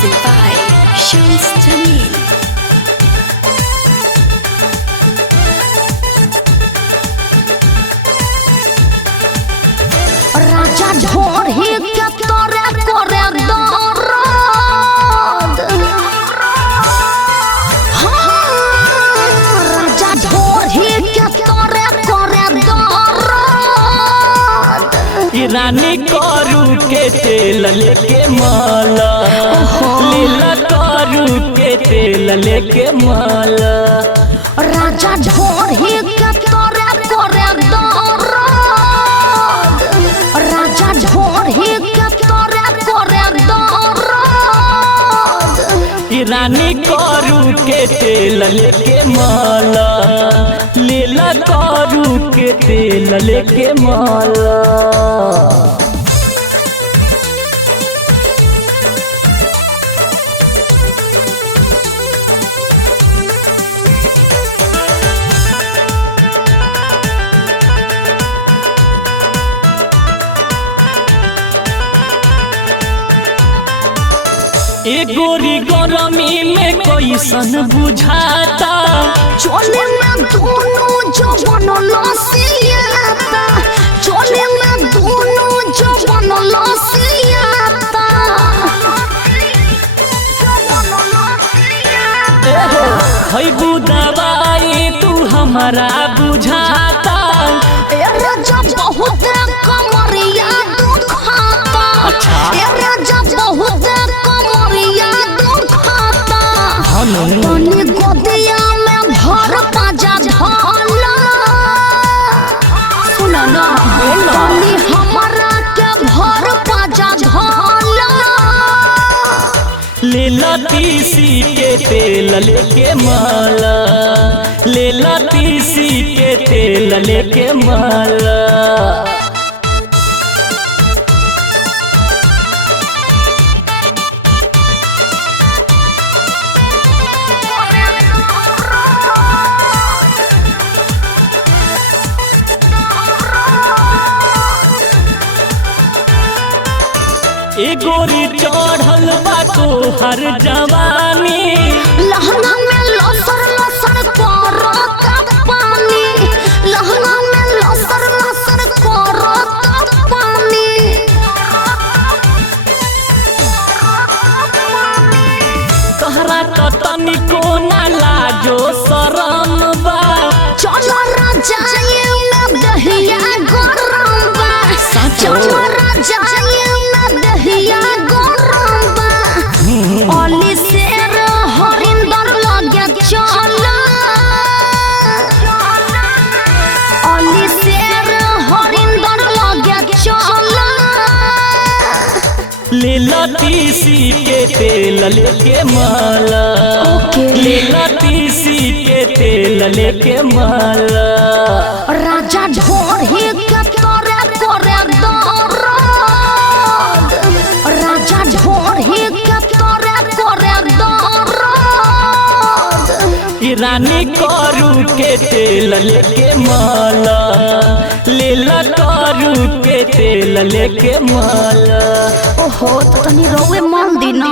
Music by Shams Jamil. राजा ढोढ़ी के तोरे करे दर्द राजा ढोढ़ी के तोरे करे दर्द रानी करू के तेल लेके माला लीला करू के तेल लेके माला राजा ढोढ़ी के तोरे करे दर्द राजा ढोढ़ी के तोरे करे दर्द रानी करू के तेल लेके माला लीला करू के तेल लेके माला। गोरी गरमी में कैसन बुझाता चोले में दोनों जवान लसियाता चोले में दोनों जवान लसियाता खैबू दवाई तू हमारा बुझाता राजा बहुत कमरिया दुखाता राजा बहुत कमरिया दुखाता तनी गोदिया में भर ताजा ढाला सुना ना तनी हमरा के भर ताजा ढाला लेला तीसी के तेल लेके माला लेला तीसी के तेल लेके माला। गोरी चढ़ल बा तोहर जवानी लहंगा में लसर लसर करता पानी लहंगा में लसर लसर करता पानी तोहरा तो तनिको ना लाजो शरम बा चलो राजा ये में दहिया गरम बा चलो राजा ये में दहिया गरम बा ओली शेर हरिंदर लगे चला ओली शेर हरिंदर लगे चला लेला तीसी के तेल लेके माला लेला तीसी के तेल लेके माला। राजा ढोढ़ी के तोरे करे दर्द राजा ढोढ़ी के तोरे करे दर्द रानी करू के तेल लेके माला लीला करू के तेल लेके माला। ओहो तनी रोवे मान दी ना।